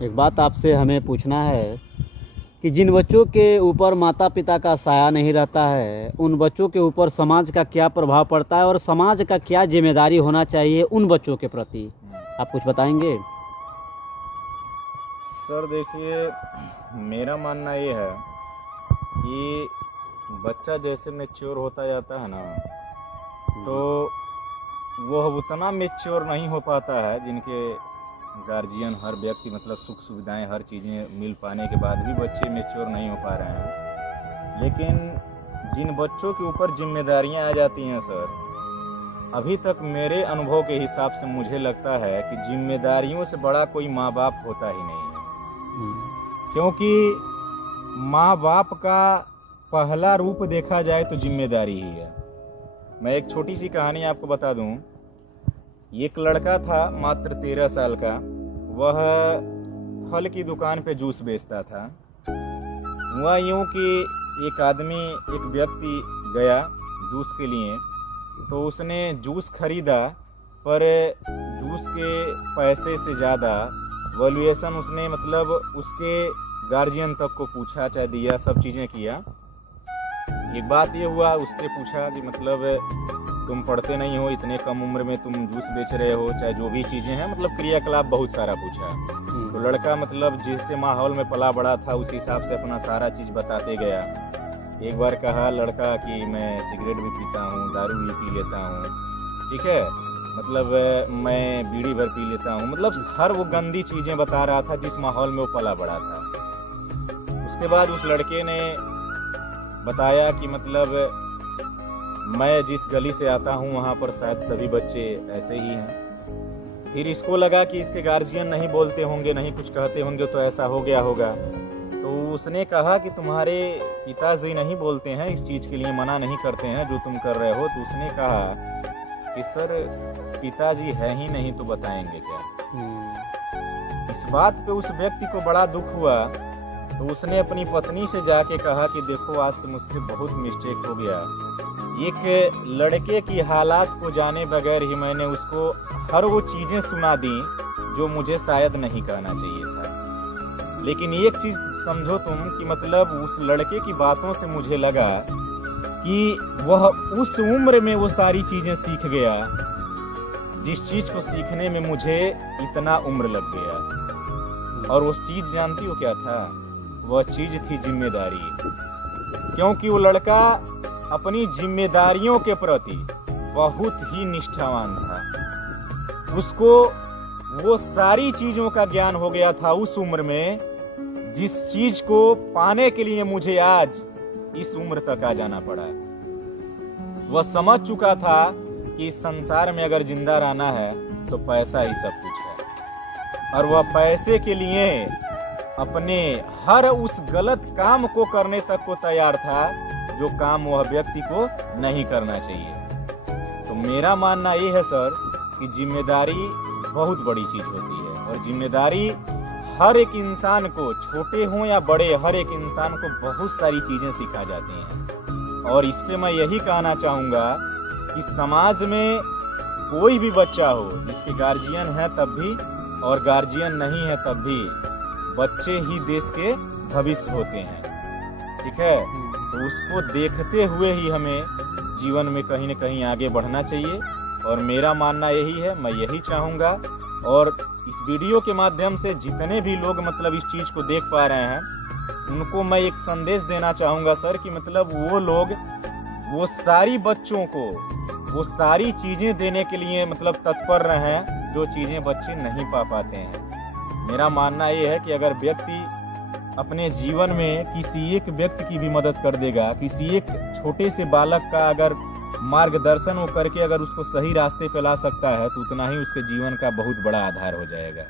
एक बात आपसे हमें पूछना है कि जिन बच्चों के ऊपर माता पिता का साया नहीं रहता है, उन बच्चों के ऊपर समाज का क्या प्रभाव पड़ता है और समाज का क्या जिम्मेदारी होना चाहिए उन बच्चों के प्रति, आप कुछ बताएंगे? सर देखिए, मेरा मानना ये है कि बच्चा जैसे मैच्योर होता जाता है ना, तो वह उतना मैच्योर नहीं हो पाता है जिनके गार्जियन हर व्यक्ति मतलब सुख सुविधाएं हर चीज़ें मिल पाने के बाद भी बच्चे मैच्योर नहीं हो पा रहे हैं। लेकिन जिन बच्चों के ऊपर जिम्मेदारियां आ जाती हैं सर, अभी तक मेरे अनुभव के हिसाब से मुझे लगता है कि जिम्मेदारियों से बड़ा कोई माँ बाप होता ही नहीं है। क्योंकि माँ बाप का पहला रूप देखा जाए तो जिम्मेदारी ही है। मैं एक छोटी सी कहानी आपको बता दूं। एक लड़का था मात्र 13 साल का, वह फल की दुकान पे जूस बेचता था। हुआ यूँ कि एक आदमी, एक व्यक्ति गया जूस के लिए, तो उसने जूस खरीदा, पर जूस के पैसे से ज़्यादा वैल्यूएशन उसने मतलब उसके गार्जियन तक को पूछा, चाहे दिया, सब चीज़ें किया। एक बात ये हुआ, उससे पूछा कि मतलब तुम पढ़ते नहीं हो, इतने कम उम्र में तुम जूस बेच रहे हो, चाहे जो भी चीज़ें हैं, मतलब क्रियाकलाप बहुत सारा पूछा। तो लड़का मतलब जिस माहौल में पला बड़ा था उस हिसाब से अपना सारा चीज़ बताते गया। एक बार कहा लड़का कि मैं सिगरेट भी पीता हूँ, दारू भी पी लेता हूँ, ठीक है, मतलब मैं बीड़ी भर पी लेता हूँ, मतलब हर वो गंदी चीज़ें बता रहा था जिस माहौल में वो पला बड़ा था। उसके बाद उस लड़के ने बताया कि मतलब मैं जिस गली से आता हूँ वहाँ पर शायद सभी बच्चे ऐसे ही हैं। फिर इसको लगा कि इसके गार्जियन नहीं बोलते होंगे, नहीं कुछ कहते होंगे, तो ऐसा हो गया होगा। तो उसने कहा कि तुम्हारे पिताजी नहीं बोलते हैं, इस चीज़ के लिए मना नहीं करते हैं जो तुम कर रहे हो। तो उसने कहा कि सर पिताजी है ही नहीं तो बताएंगे क्या। इस बात पे उस व्यक्ति को बड़ा दुख हुआ। तो उसने अपनी पत्नी से जाके कहा कि देखो आज से मुझसे बहुत मिस्टेक हो गया। एक लड़के की हालात को जाने बगैर ही मैंने उसको हर वो चीज़ें सुना दी जो मुझे शायद नहीं कहना चाहिए था। लेकिन एक चीज़ समझो तुम कि मतलब उस लड़के की बातों से मुझे लगा कि वह उस उम्र में वो सारी चीज़ें सीख गया जिस चीज़ को सीखने में मुझे इतना उम्र लग गया। और उस चीज़ जानती हो क्या था? वह चीज़ थी जिम्मेदारी। क्योंकि वो लड़का अपनी जिम्मेदारियों के प्रति बहुत ही निष्ठावान था। उसको वो सारी चीज़ों का ज्ञान हो गया था उस उम्र में जिस चीज़ को पाने के लिए मुझे आज इस उम्र तक आ जाना पड़ा। वह समझ चुका था कि इस संसार में अगर जिंदा रहना है तो पैसा ही सब कुछ है। और वह पैसे के लिए अपने हर उस गलत काम को करने तक को तैयार था जो काम वह व्यक्ति को नहीं करना चाहिए। तो मेरा मानना ये है सर कि जिम्मेदारी बहुत बड़ी चीज़ होती है। और जिम्मेदारी हर एक इंसान को, छोटे हों या बड़े, हर एक इंसान को बहुत सारी चीज़ें सिखा जाती हैं। और इस पे मैं यही कहना चाहूँगा कि समाज में कोई भी बच्चा हो जिसके गार्जियन है तब भी और गार्जियन नहीं है तब भी, बच्चे ही देश के भविष्य होते हैं, ठीक है। तो उसको देखते हुए ही हमें जीवन में कहीं न कहीं आगे बढ़ना चाहिए। और मेरा मानना यही है, मैं यही चाहूँगा। और इस वीडियो के माध्यम से जितने भी लोग मतलब इस चीज़ को देख पा रहे हैं उनको मैं एक संदेश देना चाहूँगा सर कि मतलब वो लोग वो सारी बच्चों को वो सारी चीज़ें देने के लिए मतलब तत्पर रहें जो चीज़ें बच्चे नहीं पा पाते हैं। मेरा मानना ये है कि अगर व्यक्ति अपने जीवन में किसी एक व्यक्ति की भी मदद कर देगा, किसी एक छोटे से बालक का अगर मार्गदर्शन वो करके अगर उसको सही रास्ते पे ला सकता है तो उतना ही उसके जीवन का बहुत बड़ा आधार हो जाएगा।